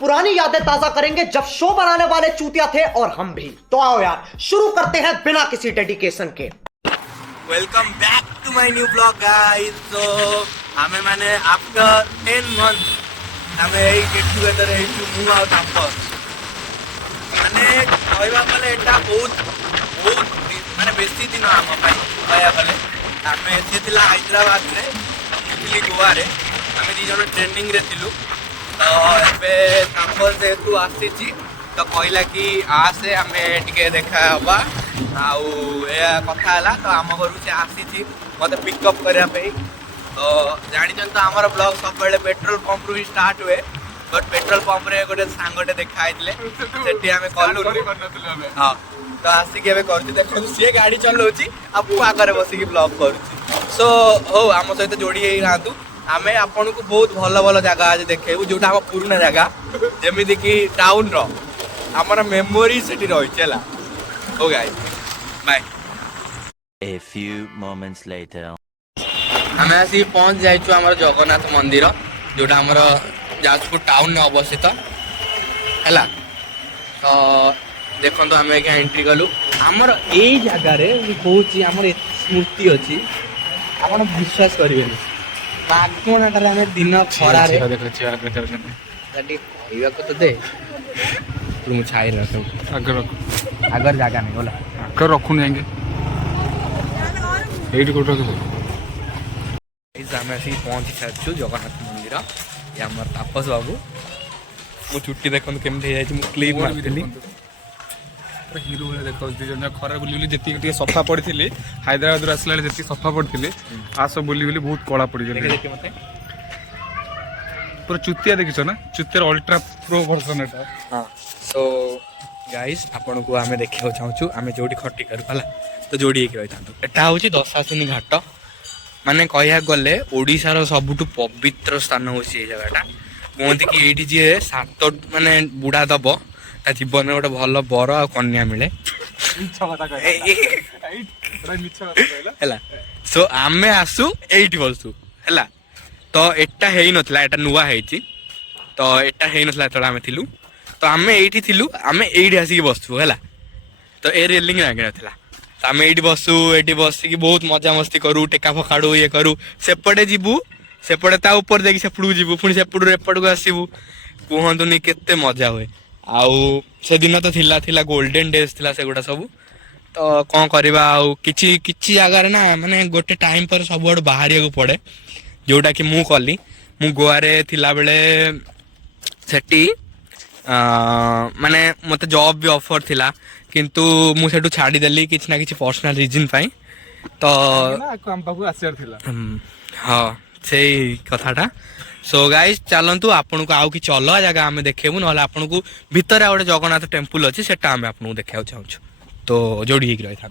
पुरानी यादें ताजा करेंगे जब शो बनाने वाले चूतिया थे और हम भी। तो आओ यार शुरू करते हैं बिना किसी डेडिकेशन के। Welcome back to my new blog guys. तो हमें माने आफ्टर 10 मंथ्स हमें get together to move out campus माने कहबा गले एटा बहुत माने बेसी दिन हम पाई कहया गले हमें एथिला हैदराबाद रे दिल्ली गोवा रे हमें दी जण ट्रेनिंग रे थिलु। तो एबे कैंपस जेतु आसीची तो कहला कि आसे हमें टिके देखा हवा आउ ए कथा हला। तो आम घर से आसी मत पिकअप करने। तो जानी तो आमर ब्लॉग सब पेट्रोल पंप रू ही स्टार्ट हुए बट पेट्रोल पंप रे गोटे सांगटे देखाई से आम कलु। हाँ तो आसिक देखो सी गाड़ी चलाऊँगी आपको आगे बसिक ब्लॉग करुँची। सो हो आम सहित जोड़ी रहा आम आपन को बहुत भल भल जगह आज देखेबू जोटा आम पुराना जगह जमीद कि टाउन रमर मेमोरी से रही है। हो guys bye. A few moments later. आम आसी पहुँच जाइछु आमर जगन्नाथ मंदिर जोटा आमर जाजपुर टाउन में अवस्थित है। तो देखो आम एंट्री कलु आमर यही जगार कौच आमर स्मृति अच्छी आप विश्वास करेंगे आगमनाटे आम दिन खरा तो दे तुम छाई आगर जगह नहीं बोला आगर रखु नहीं आम आसिक पहुँची सारी जगन्नाथ मंदिर ये आम तापस बाबू मो चुट्टी देखो केमी क्लिप मारी हिरो भाई देखा खरा बुली जी सफा पड़ी हैदराबाद आसला जी सफा पड़ी आस बुली बुली बहुत कला पड़ गए पूरा चुतिया देखिस ना चुतिया अल्ट्रा प्रो वर्जन एटा। हाँ सो गाइस आपन को आमे देखियो चाहूछु आमे जोडी खट्टी करू हला तो जोडी एक रहितांतो एटा होची दशासिनी घाट माने कहया गले ओडिसा रो सबुटु पवित्र स्थान होची ए जगहटा कहते कि एठी जे सात माने बुढ़ा दब ता जीवन में गोटे भल बर आ कन्या मिले है। सो आमे आसु एठी बसु है। तो एटा हेई नथला एटा नुआ हेची तो एटा हेई नथला तळा आमे थिलु तो आमे एठी थिलु आमे एठी आसी बसु है। तो ए रेलिंग लागे नथला तो आमे एठी बसु एठी बसिकी बहुत मजा मस्ती करू टेका फकाडू ये करू सेपटे जीवु सेपटे ता ऊपर देखि सेपडू जीवु पुणी सेपडू एपटू आसीबु कहतुनी केते मजा हुए। आउ से दिन तो थिला गोल्डन डेज थिला से गुडा सब। तो कौन करवा किछि किछि जगह ना माने गोटे टाइम पर सब आड़ बाहर को पड़े जोटा कि मु कली मु गोवा रे थिला बेले सेठी माने मते जॉब भी ऑफर थिला किंतु मु सेठू छाड़ी देली किछि ना किछि पर्सनल रीजन पाई। तो हम पाखु आसियार थिला हाँ से कथाटा। सो गाइस चलतु आपन को आउ कि अलग जगह आम देखेबू ना आपन को भितर गोटे जगन्नाथ टेम्पल अच्छी से आम आपको देखा चाहूँ। तो जोड़ी रही था।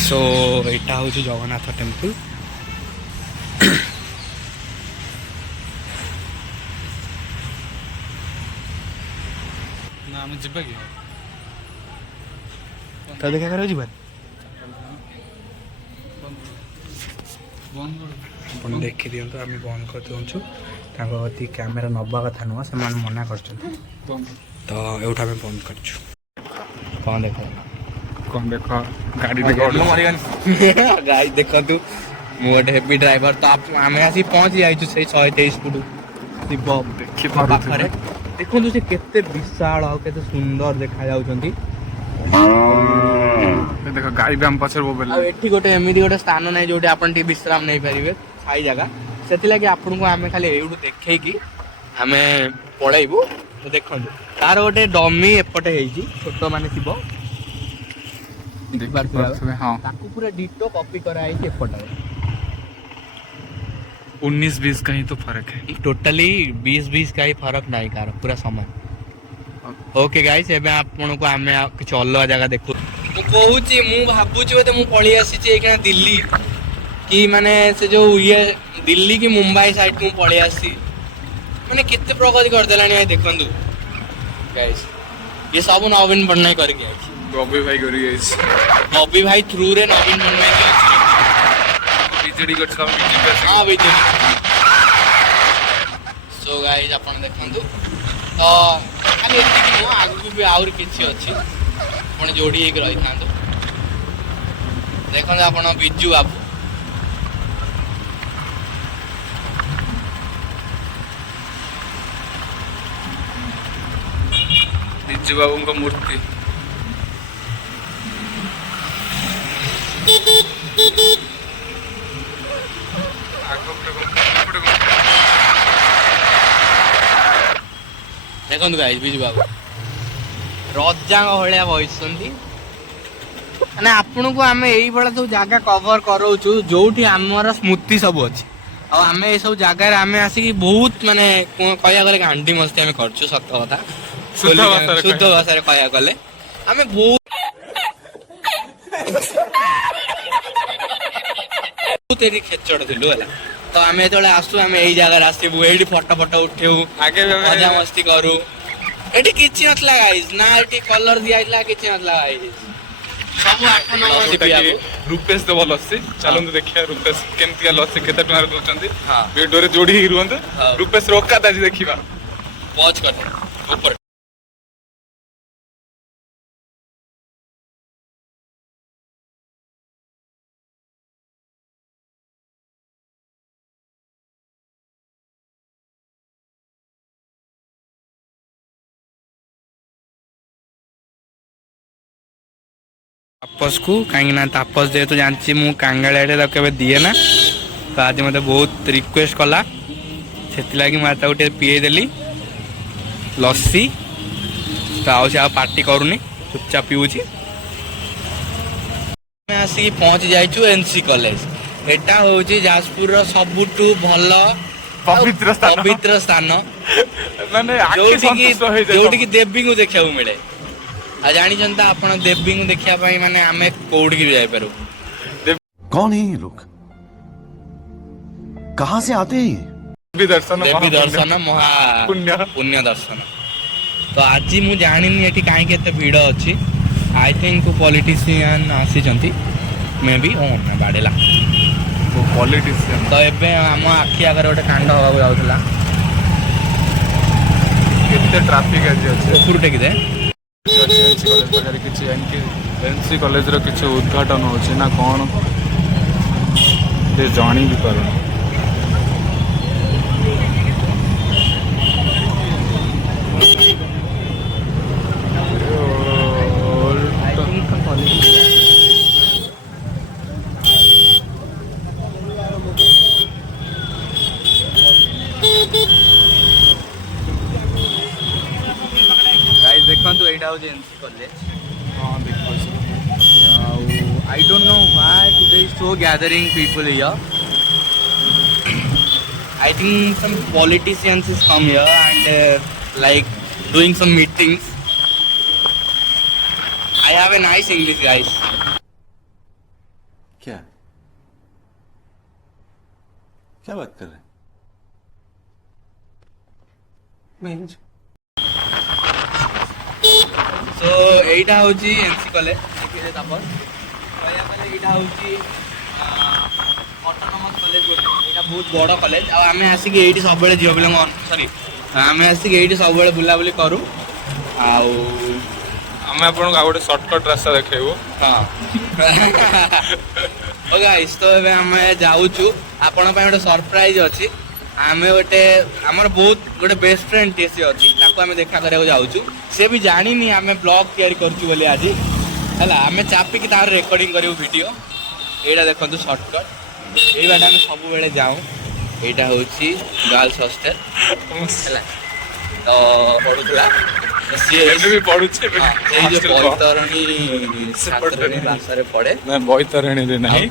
सो यहाँ हूँ जगन्नाथ टेम्पल ना आम जिबा कि तो देखा करो जीवन देखी दिंतु आम बंद कर दूँ कैमेरा नवा कथा नुह से मना कर तो एवटा आम बंद कर कौन देख गाड़ी गाड़ी देखु गोटे हेवी ड्राइवर। तो आम आसी पहुँच जाइए से 123 फुट पाखे देखो से केते विशाल आ केते सुंदर देखा जाउछंती। देख गाड़ी भी आम पछर एठी गोटे एमिदी गोटे स्थान नै जोटी आपन टी विश्राम नै परिबे छाई जगह सेति लागि आपन को आमे खाली एउडू देखै कि आमे पळैबू। तो देखंतु तार गोटे डमी एपटे हेजी छोटो माने थिबो देखबार पूरा हां ताकू पूरा डिटो कॉपी कराई के एपटे 19-20 का ही तो फर्क है टोटली 20-20 का ही फर्क नहीं कार पूरा समान। ओके गाइस एबे आपन को आमे किछ अलग जगह देखु मु कहूची मु भाबुची बते मु पळी आसीची एखना दिल्ली कि माने से जो ये दिल्ली की मुंबई साइड को पळी आसी माने कितने प्रगति कर देलानी भाई देखंतु गाइस ये सब नवीन पटनायक करके आछि बबी भाई करी बबी भाई थ्रू रे नवीन पट्टनायक बीजेडी करछम बीजेपी हाँ बीजेपी सो गाइस आपण देखंतु तो खाली एतिकी नुह आगु भी आउर किछि अछि आपण जोड़ी एक रही थांतु देखंतु आपण बिजू बाबू बिजू बाबू को मूर्ति देखंतु गाइस बिजू बाबू रजांग भलिया बइसंती माने आपन को आमे एई बळा सब जागा कवर करौछु जोठी हमर स्मृति सब अछि आ आमे ए सब जागा रे आमे आसी बहुत माने कया गले गांडी मस्ती आमे करछु सत्य कथा शुद्ध भाषा रे कया गले आमे बहुत तेरी खेचड़ दिलु हला तो आमे तळे आसु आमे एई जागा रे आसीबु एडी फोटो फोटो उठेउ आगे मजा मस्ती करू एटी किछि नथला गाइस ना एटी कलर दियाइला किछि नथला गाइस सब आपण दिबियाबो रूपेश तो भल अछि चलंतु देखिया रूपेश केमति गल अछि केते टका दोचंती हां वीडियो रे जोड़ी ही रुहंत रूपेश रोका दाजी देखिबा पॉज कर ऊपर तापस को कहीं ना तापस जेहेतु जानची मु कांगाड़िया केवे दिए ना तो आज मत बहुत रिक्वेस्ट कला से लगी मुझे गोटे पीए देली लस्सी तो आज पार्टी करूनी चुपचाप पीऊँगी आसिक पहुँच जाइचु एनसी कॉलेज एटा हूँ जाजपुर सबुठु भल पवित्र स्थान जोटी देवी को देखा मिले आ जानी जनता आपण देवी को देखिया पाई माने आमे कोड की जाय पारू कौन है ये लोग कहां से आते हैं देवी दर्शन महा पुण्य दर्शन तो आज मु जानिनी एठी काहे केते भीड़ अछि आई थिंक पॉलिटिशियन आसी जंती मे बी ओ ना बाडेला वो पॉलिटिशियन तो एबे हम आखि आगर ओटे कांड होबा जाउतला केते ट्रैफिक अछि ऊपर टेक दे एनसी कॉलेज रो किछ उद्घाटन होछि ना कोन जानी भी पार देखो एटा हो एनसी कॉलेज हां देखो I don't know why today is so gathering people here I think some politicians is come here and like doing some meetings I have a nice English guys क्या क्या बात कर रहे हैं सो एटा होची एनसी कॉलेज देखिए तापर कया कले एटा होची ऑटोनोमस कॉलेज एटा बहुत बड़ कॉलेज आ हमें आसी के एटी सब बेले जियो बिलंग सॉरी हमें आसी के एटी सब बेले बुला बुली करू आ हमें आपन का गोटे शॉर्टकट रास्ता देखेबो हां ओ गाइस तो एबे हमें जाउछु आपन पय गोटे सरप्राइज अछि आमे गोटे हमर बहुत गोटे बेस्ट फ्रेंड टेसी अछि ताको हमें देखा करे जाउछु से भी जानी नहीं आमे ब्लॉग तैयारी करछु बोले आज हला आमे चापी की तार रिकॉर्डिंग करियो वीडियो एटा देखंतु शॉर्टकट एई बाटा हम सब बेले जाऊ एटा होछि गर्ल्स हॉस्टल हला तो पढुतला ये भी पढु छे ए जो बैतरणी छात्रणी भाषा पढ़े ना बैतरणी रे नहीं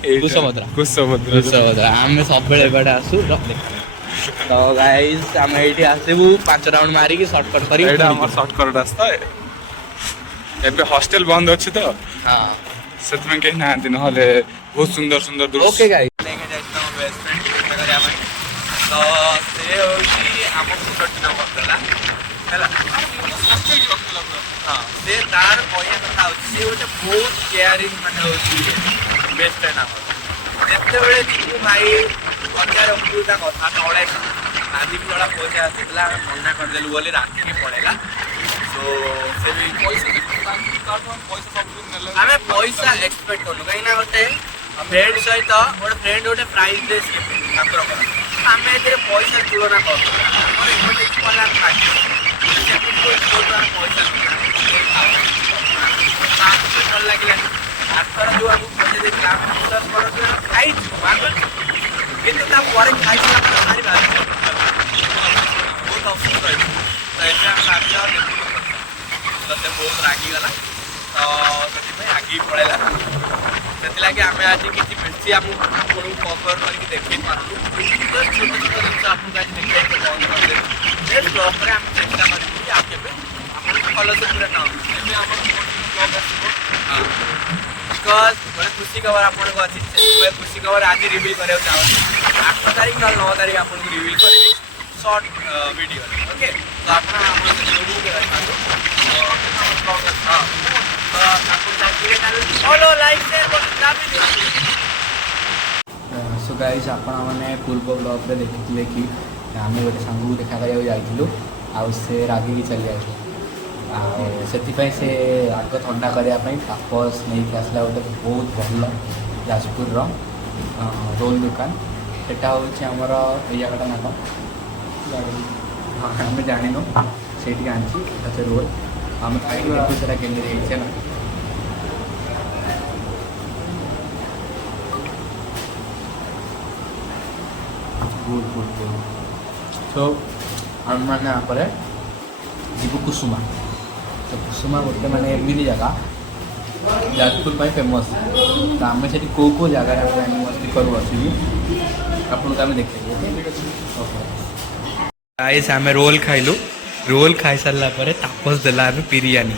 कुशभद्रा हमें सब बेले एबाटा आसु तो गाइस हम एठी आसेबु 5 राउंड मारी की शॉर्टकट करी एटा हमर शॉर्टकट रास्ता है एबे हॉस्टल बंद अछि तो हां सत में कहीं ना दिन हले बहुत सुंदर सुंदर दृश्य ओके गाइस लेके जाइछो बेस्ट फ्रेंड देखा करिया भाई तो से होची हमको छोटी ना करला ହେଲା ହଁ ସେ ତାର କହିବା କଥା ହଉଛି ସେ ଗୋଟେ ବହୁତ କେୟାରିଂ ମାନେ ହଉଛି ବେଷ୍ଟ ଫ୍ରେଣ୍ଡ ଆମର ଯେତେବେଳେ ଯିବୁ ଭାଇ ବଜାର ଉପରୁ ତା କଥା ତଳେ ରାତି ବି ଜଣା ପଇସା ଆସିଥିଲା ଆମେ ମନା କରିଦେଲୁ ବୋଲି ରାତିକି ପଳେଇଲା ସୋ ସେ ବି ଆମେ ପଇସା ଏକ୍ସପେକ୍ଟ କଲୁ କାହିଁକିନା ଗୋଟେ ଫ୍ରେଣ୍ଡ ସହିତ ଗୋଟେ ପ୍ରାଇସ୍ ଡ୍ରେସ୍ ତାଙ୍କର ଆମେ ଏଥିରେ ପଇସା ତୁଳନା କରୁ ଆମର ଏପଟେ କଲା ପଇସା ଭଲ ଲାଗିଲାନି ଆଥର ଯୋଉ ଆମକୁ ପଇସା ଦେଇଥିଲା ଆମେ ବିଶ୍ୱାସ କରନ୍ତୁ ଖାଇଛୁ କିନ୍ତୁ ତାପରେ ଖାଇସାରିଲା ପରେ ଭାରି ବହୁତ ଅସୁସ୍ଥ ହେଇଛି ତ ଏବେ ଆମେ ଭାବିଲା ତ ସେ ବହୁତ ରାଗିଗଲା ତ ସେଥିପାଇଁ ଆଗେଇ ପଳେଇଲା ସେଥିଲାଗି ଆମେ ଆଜି କିଛି ବେଶୀ ଆମକୁ ଆପଣଙ୍କୁ କଭର କରିକି ଦେଖେଇ ପାରୁଛୁ ଛୋଟ ଛୋଟ ଜିନିଷ ଆପଣଙ୍କୁ ଆଜି ଦେଖେଇକି ବନ୍ଦ କରିଦେବୁ ନେକ୍ସଟ ବ୍ଲଗ୍ରେ ଆମେ ଚେଷ୍ଟା କରିବୁ କି ଆଉ କେବେ ଆପଣଙ୍କୁ ଭଲସେ ପୁରା ନେବୁ ଏବେ ଆମର ବ୍ଲଗ୍ ଆସିବ ହଁ ବିକଜ ଗୋଟେ ଖୁସି ଖବର ଆପଣଙ୍କୁ ଅଛି ସେ ଖୁସି ଖବର ଆଜି ରିଭିଲ୍ କରିବାକୁ ଚାହୁଁଛି 8 ତାରିଖ ନହେଲେ 9 ତାରିଖ ଆପଣଙ୍କୁ ରିଭିଲ୍ କରିବି ସର୍ଟ ଭିଡ଼ିଓରେ ଓକେ ତ ଆପଣ ଆମର ଫଲୋ ଲାଇକ୍ ସୋ ଗାଇସ୍ ଆପଣମାନେ ପୂର୍ବ ବ୍ଲଗ୍ରେ ଦେଖିଥିଲେ କି ଆମେ ଗୋଟେ ସାଙ୍ଗକୁ ଦେଖା କରିବାକୁ ଯାଇଥିଲୁ ଆଉ ସେ ରାଗିକି ଚାଲି ଯାଇଥିଲା ଆଉ ସେଥିପାଇଁ ସେ ଆଗ ଥଣ୍ଡା କରିବା ପାଇଁ ତାପସ ନେଇକି ଆସିଲା ଗୋଟେ ବହୁତ ଭଲ ଯାଜପୁରର ରୋଲ୍ ଦୋକାନ ସେଟା ହେଉଛି ଆମର ଏଇ ଜାଗାଟା ନା କ'ଣ ହଁ ଆମେ ଜାଣିନୁ ସେଇଠିକି ଆଣିଛି ଏଟା ସେ ରୋଲ୍ ଆମେ ଖାଇକି ଦେଖୁ ସେଟା କେମିତି ହେଇଛି ନା ଗୁଡ୍ ସୋ ଆମେମାନେ ପରେ ଯିବୁ କୁସୁମା ତ କୁସୁମା ଗୋଟେ ମାନେ ଏମିତି ଜାଗା ଯାଜପୁର ପାଇଁ ଫେମସ୍ ତ ଆମେ ସେଠି କେଉଁ ଜାଗାରେ ଆମେ ଜାଣି ମସ୍ତି କରୁ ବସିକି ଆପଣଙ୍କୁ ଆମେ ଦେଖେଇବୁ ଓକେ ଗାଇସ୍ ଆମେ ରୋଲ୍ ଖାଇଲୁ ରୋଲ୍ ଖାଇସାରିଲା ପରେ ତାପସ ଦେଲା ଆମେ ବିରିୟାନୀ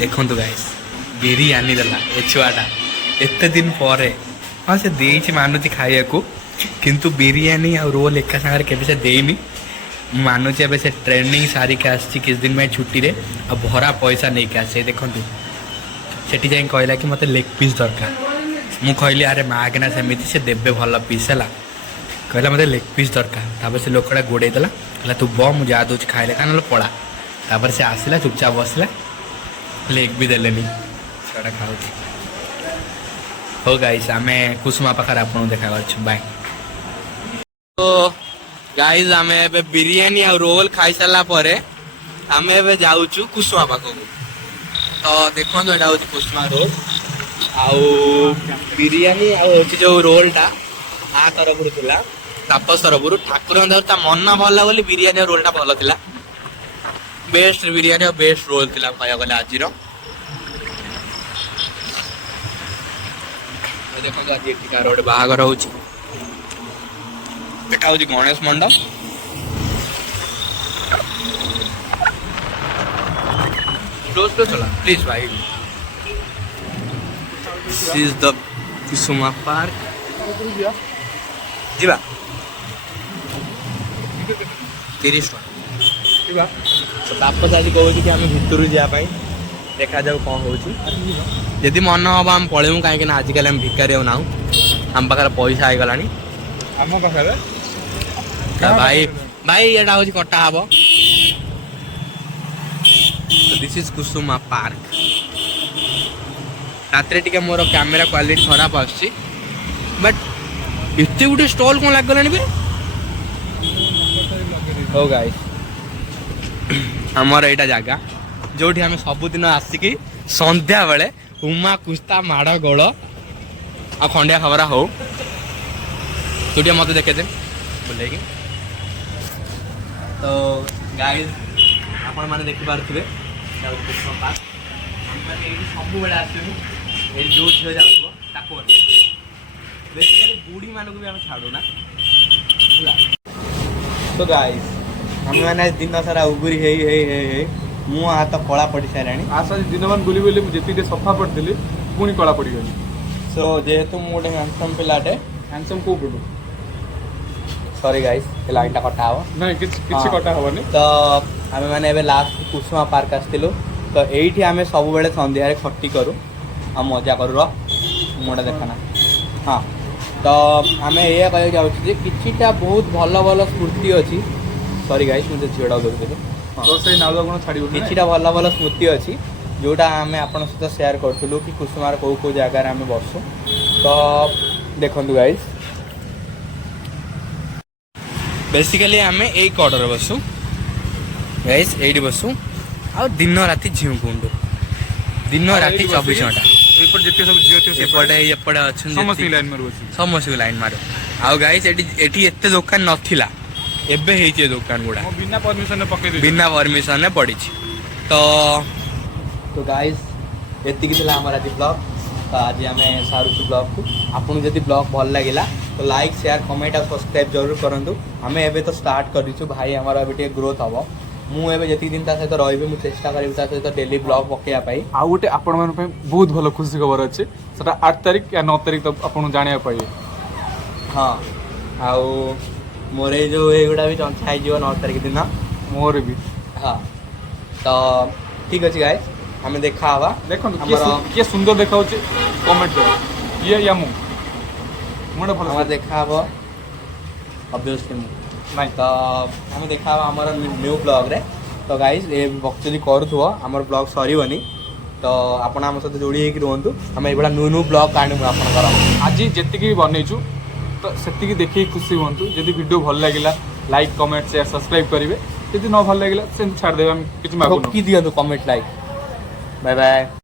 ଦେଖନ୍ତୁ ଗାଇସ୍ ବିରିୟାନୀ ଦେଲା ଏ ଛୁଆଟା ଏତେ ଦିନ ପରେ ହଁ ସେ ଦେଇଛି ମାନୁଛି ଖାଇବାକୁ କିନ୍ତୁ ବିରିୟାନୀ ଆଉ ରୋଲ୍ ଏକା ସାଙ୍ଗରେ କେବେ ସେ ଦେଇନି ମୁଁ ମାନୁଛି ଏବେ ସେ ଟ୍ରେନିଂ ସାରିକି ଆସିଛି କିଛି ଦିନ ପାଇଁ ଛୁଟିରେ ଆଉ ଭରା ପଇସା ନେଇକି ଆସିছে ଦେଖନ୍ତୁ ସେଠି ଯାଇ କହିଲା କି ମୋତେ ଲେଗ୍ ପିସ୍ ଦରକାର ମୁଁ କହିଲି ଆରେ ମାଗନା ସେମିତି ସେ ଦେବେ ଭଲ ପିସ୍ ହେଲା କହିଲା ମୋତେ ଲେଗ୍ ପିସ୍ ଦରକାର ତାପରେ ସେ ଲୋକଟା ଗୋଡ଼େଇ ଦେଲା କହିଲା ତୁ ବ ମୁଁ ଯାହା ଦେଉଛି ଖାଇଲେ ଖା ନହେଲେ ପଳା ତାପରେ ସେ ଆସିଲା ଚୁପଚାପ ବସିଲା ଲେଗ୍ ବି ଦେଲେନି ସେଟା ଖାଉଛି ହଉ ଗାଇସ୍ ଆମେ କୁସୁମା ପାଖରେ ଆପଣଙ୍କୁ ଦେଖା କରୁଛୁ ବାଏ ତ ଗାଇସ୍ ଆମେ ଏବେ ବିରିୟାନୀ ଆଉ ରୋଲ୍ ଖାଇସାରିଲା ପରେ ଆମେ ଏବେ ଯାଉଛୁ କୁସୁମା ପାଖକୁ ତ ଦେଖନ୍ତୁ ଏଇଟା ହେଉଛି କୁସୁମା ରୋଲ୍ ଆଉ ବିରିୟାନୀ ଆଉ ହେଉଛି ଯେଉଁ ରୋଲ୍ଟା ଆ ତରଫରୁ ଥିଲା ତାପସ ତରଫରୁ ଠାକୁରଙ୍କ ତରଫରୁ ତା ମନ ଭଲ ବୋଲି ବିରିୟାନୀ ଆଉ ରୋଲ୍ଟା ଭଲ ଥିଲା ବେଷ୍ଟ ବିରିୟାନୀ ଆଉ ବେଷ୍ଟ ରୋଲ୍ ଥିଲା କହିବାକୁ ଗଲେ ଆଜିର ଦେଖନ୍ତୁ ଆଜି ଏଠି କାହାର ଗୋଟେ ବାହାଘର ହେଉଛି ଏଟା ହେଉଛି ଗଣେଶ ମଣ୍ଡପ ପ୍ଲିଜ୍ ଭାଇ this is the Kusuma park ଯିବା 30 ଟଙ୍କା ତାପସ ଆଜି କହୁଛି କି ଆମେ ଭିତରୁ ଯିବା ପାଇଁ ଦେଖାଯାଉ କ'ଣ ହେଉଛି ଯଦି ମନ ହବ ଆମେ ପଳେଇବୁ କାହିଁକି ନା ଆଜିକାଲି ଆମେ ଭିକାରୀ ଆଉ ନାହୁଁ ଆମ ପାଖରେ ପଇସା ହେଇଗଲାଣି ଆମ ପାଖରେ ଭାଇ ଭାଇ ଏଇଟା ହେଉଛି କଟା ହବ ଦିସ୍ ଇଜ୍ କୁସୁମା ପାର୍କ ରାତିରେ ଟିକେ ମୋର କ୍ୟାମେରା କ୍ୱାଲିଟି ଖରାପ ଆସୁଛି ବଟ୍ ଏତେ ଗୋଟେ ଷ୍ଟଲ୍ କ'ଣ ଲାଗିଗଲାଣି ବେ ହଉ ଗାଇସ୍ ଆମର ଏଇଟା ଜାଗା ଯେଉଁଠି ଆମେ ସବୁଦିନ ଆସିକି ସନ୍ଧ୍ୟାବେଳେ ଉମା କୁସ୍ତା ମାଡ଼ ଗୋଳ ଆଉ ଖଣ୍ଡିଆ ଖବର ହଉ ତୁ ଟିକେ ମୋତେ ଦେଖେଇଦେ ବୁଲେଇକି ତ ଗାଇସ୍ ଆପଣମାନେ ଦେଖିପାରୁଥିବେ କୁସୁମା ପାର୍କ ଆମେମାନେ ଏଇଠି ସବୁବେଳେ ଆସିବୁ ଏଇ ଯେଉଁ ଝିଅ ଯାଉଥିବ ତାକୁ ବେସିକାଲି ବୁଢ଼ୀମାନଙ୍କୁ ବି ଆମେ ଛାଡ଼ୁନା ହେଲା ତ ଗାଇସ୍ ଆମେମାନେ ଦିନ ସାରା ଉଗୁରି ହେଇ ହେଇ ହେଇ ହେଇ ମୁଁ ହାତ କଳା ପଡ଼ି ସାରିଲାଣି ଆସ ଦିନମାନ ବୁଲି ବୁଲି ମୁଁ ଯେତିକି ସଫା ପଡ଼ିଥିଲି ପୁଣି କଳା ପଡ଼ିଗଲି ସୋ ଯେହେତୁ ମୁଁ ଗୋଟେ ହ୍ୟାଣ୍ଡସମ୍ ପିଲାଟେ ହ୍ୟାଣ୍ଡସମ୍ କେଉଁ ପଟୁ ସରି ଗାଇସ୍ ଏ ଲାଇନ୍ଟା କଟା ହବ ନାଇଁ କିଛି କଟା ହବନି ତ आमे माने एबे लास्ट कुसुमा पार्क आसथिलु तो एठी आमे सब बेले संध्या रे खट्टी करू आ मजा करू र मोडा देखना हाँ तो आमे एया कह जाउछ जे किछिटा बहुत भल भल स्मृति अछि सॉरी गाइस मुझे झेडा देखते तो से नालुआ गुण छाड़ी किछिटा भल भल स्मृति अछि जोटा आमे आपन सहित शेयर करथुलु कि कुसुमार को जगह रे आमे बसु तो देखंतु गाइस बेसिकली आमे एई कॉर्डर बसु गाइस एडी बसु आ दिन राति झिउ कुंडू दिन राति 24 घंटा एपर जेते सब जियो थे एपटे एपटे अछन समस्त लाइन मारू अछि समस्त लाइन मारो आ गाइस एटी एते दुकान नथिला एबे हेइचे दुकान गुडा मो बिना परमिशन ने पके दे बिना परमिशन ने पड़ी तो गाइस एति किला हमर आज ब्लॉग तो आज हमें सारू ब्लॉग को आपन जदि ब्लॉग भल लागिला तो लाइक शेयर कमेंट और सब्सक्राइब जरूर करंतु हमें एबे तो स्टार्ट करिछु भाई हमर एबे टे ग्रोथ हबो मु एबे जति दिन ता सहित रहिबे मु चेष्टा करबी ता सहित डेली ब्लॉग पकेया पाई आ गोटे आपण मन पे बहुत भलो खुशी खबर अछि सेटा 8 तारिख या 9 तारिख तक आपण जानिया पाइए हाँ आउ मोरे जो एगुडा भी चंछाई जीव 9 तारिख दिन मोर भी हाँ तो ठीक अछि गाइस हमें देखा हवा देखो हमर के सुंदर देखा होचे कमेंट करो ये या मु मोडा भलो हमार देखा हवा ऑब्वियसली नहीं तो हमें देखा हवा हमर न्यू ब्लॉग रे तो गाइस ए एक्चुअली करूथो हमर ब्लॉग सरीबनी तो आपण हम सहित जोड़ी हेकि रहंतु हम एबडा न्यू ब्लॉग काढू आपण कर आज जेतिक भी बनैछु तो सेतिक देखि खुशी होंतु यदि वीडियो भल लागिला लाइक कमेंट शेयर सब्सक्राइब करिवे यदि न भल लागिला से छाड़ देबे हम किछ मागुनो की दियंतु कमेंट लाइक बाय बाय।